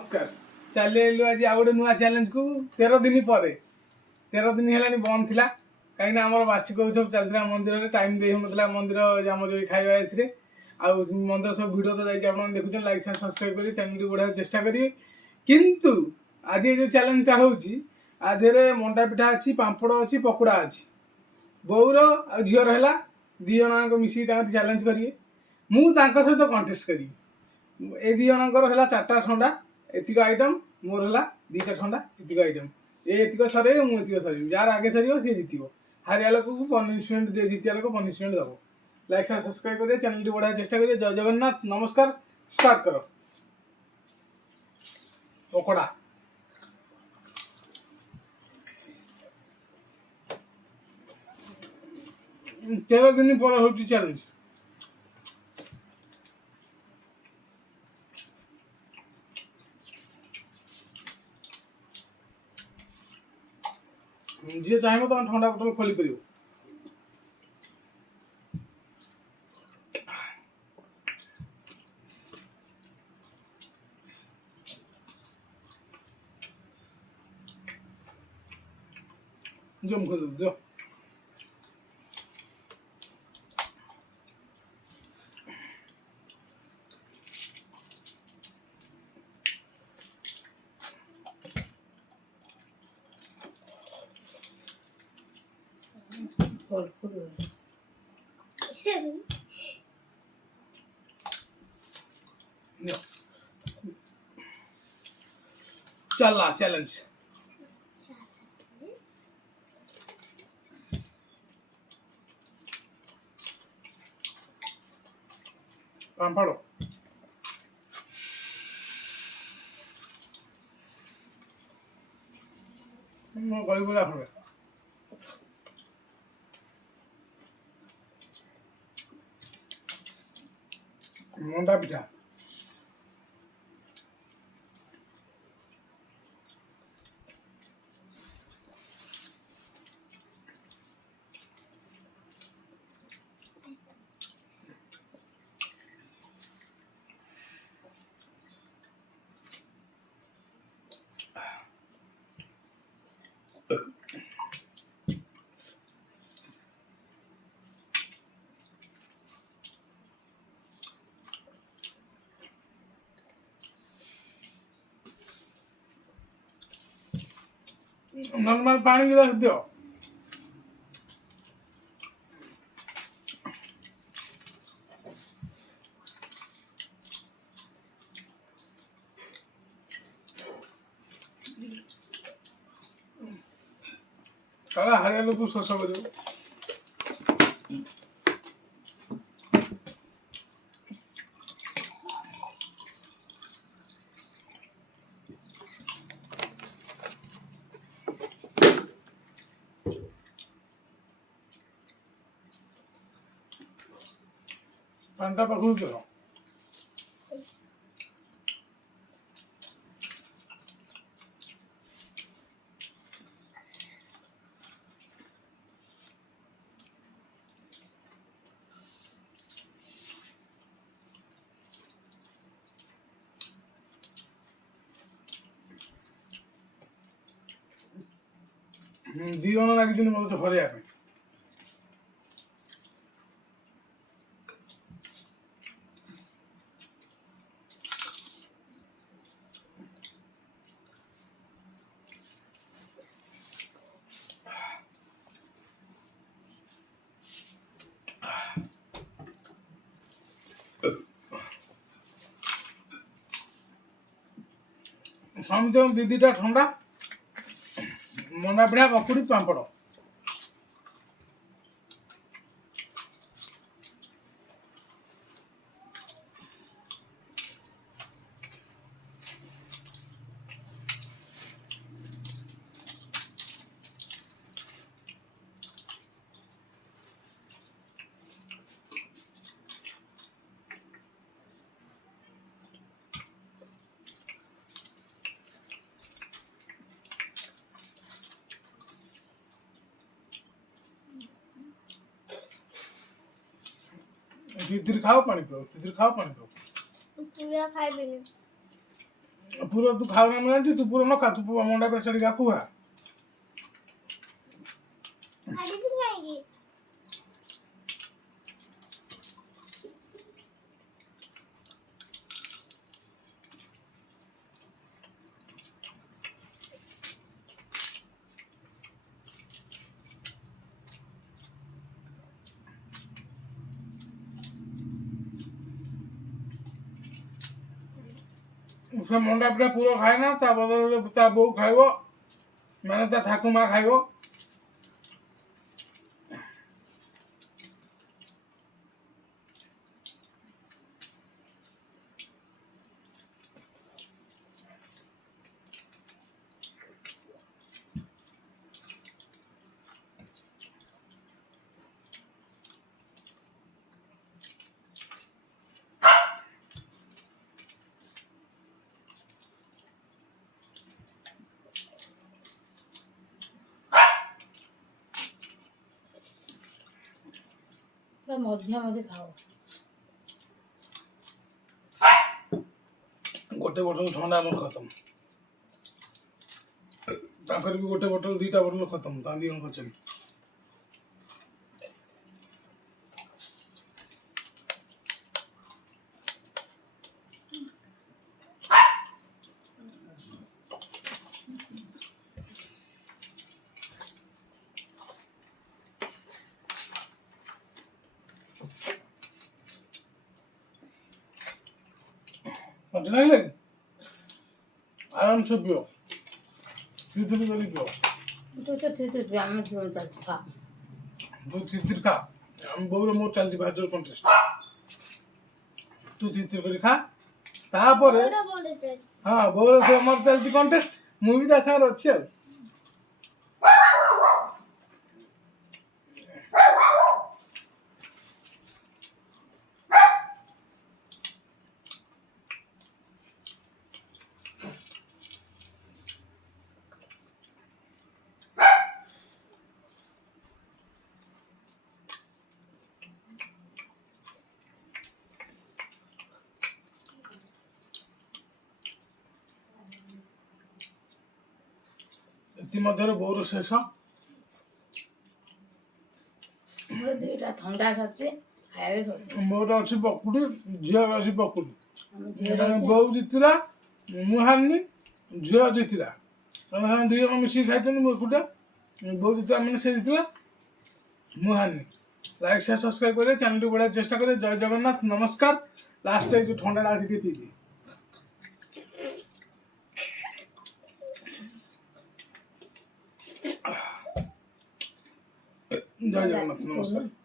नमस्कार चलू आज आ गए नुआ चैलेंज को 13 दिन पर 13 दिन है बंद थी कहीं आम वार्षिक उत्सव चलता मंदिर में टाइम दे ना मंदिर आम जो खाଇବା एथरे आ मंदिर सब वीडियो तो जाइए देखुन लाइक शेयर सब्सक्राइब करेंगे चैनल बढ़ाया चेष्टा करेंगे किंतु आज ये जो चैलेंजटा होची आधे मंडा पिठा अच्छी पांपड़ अच्छी पकोड़ा अच्छी बोर आ झीर है दी जन मिसिक चैलेंज करेंगे मुझे सहित कंटेस्ट करी ए दी जनकर है 4टा ठंडा एतिक आइटम मोर है 2टा ठंडा एतिक आइटम एतिक सर मुझे सर जार आगे सर सी जीत हारिया लोक को पनिशमेंट दे जीतिया लोक पनिशमेंट दब लाइक शेयर सब्सक्राइब करेंगे चैनल बढ़ाया चेष्टा करेंगे जय जगन्नाथ नमस्कार स्टार्ट करो पकोड़ा 13 दिन पर हो चैलेंज जी चाहिए तो ठंडा बोतल खोली पार जम खोल दो चला चैलेंज पांपड़ो गली बोला मंडा पिठा नॉर्मल पानी गिलास दियो काला हरिया लोग शोष कर पांटा पकड़ करो दी जन लगी मतलब हरिया समित दीदीटा ठंडा मंडा पिठा पकुड़ी पांपड़ दीदी खाओ पानी पियो दीदी खाओ पानी पियो पूरा खाई बिनी ପୁର ତୁ ଖାଉ ନା ମୁଁ ଜାଣିଛି, ତୁ ପୁର ନ ଖା, ତୁ ମଣ୍ଡା ପିଠା ଛାଡ଼ିକି ଆକୁ ଖା। ସେ ମଣ୍ଡା ପିଠା ପୁର ଖାଏ ନା, ତା ବଦଳରେ ତା ବୋଉ ଖାଇବ, ମାନେ ତା ଠାକୁମା ଖାଇବ। ମଝିରେ ମଝିରେ ଖାଅ। ଗୋଟେ ବୋଟଲ ଥଣ୍ଡା ଆମର ଖତମ, ତାଙ୍କର ବି ଗୋଟେ ବୋଟଲ 2ଟା ବୋଟଲ ଖତମ, ତା 2 ଜଣ ପଛରେ। ମତେ ଲାଗିଲେ ଆରାମସେ ପିଅ, ତିଥିରି କରି ପିଅ। ତୁ ତ ଠିକ୍ ଆମେ ଚାଲିଛୁ ଖା। ତୁ ତିଥିରି ଖା, ଆମ ବୋଉର ମୋର ଚାଲିଛି ଭାଜର କଣ୍ଟେଷ୍ଟ। ତୁ ତିଥିରି କରି ଖା, ତାପରେ ହଁ ବୋଉର ମୋର ଚାଲିଛି କଣ୍ଟେଷ୍ଟ, ମୁଁ ବି ତା ସାଙ୍ଗରେ ଅଛି ଆଉ। ଇତିମଧ୍ୟରେ ବୋଉର ଶେଷ। ମୋର 2ଟା ଥଣ୍ଡା ସରିଛି, ଖାଇବା ସରିଛି। ମୋର ଅଛି ପକୁଡ଼ି, ଝିଅର ଅଛି ପକୁଡ଼ି। ଆମ ଝିଅର ଅଛି। ବୋଉ ଜିତିଲା, ମୁଁ ହାରିନି, ଝିଅ ଜିତିଲା। ଆମେ 2 ଜଣ ମିଶିକି ଖାଇଛନ୍ତି, ମୁଁ ଏକୁଟିଆ। ବୋଉ ଜିତିଲା ମାନେ ସେ ଜିତିଲା, ମୁଁ ହାରିନି। ଲାଇକ୍ ସେୟାର ସବସ୍କ୍ରାଇବ କରିବେ, ଚ୍ୟାନେଲଟି ବଢ଼ାଇବାକୁ ଚେଷ୍ଟା କରିବେ। ଜୟ ଜଗନ୍ନାଥ, ନମସ୍କାର। ଲାଷ୍ଟ ଯୋଉ ଥଣ୍ଡାଟା ଅଛି ଟିକେ ପିଇଦିଏ। ଜୟ ଜଗନ୍ନାଥ, ନମସ୍କାର।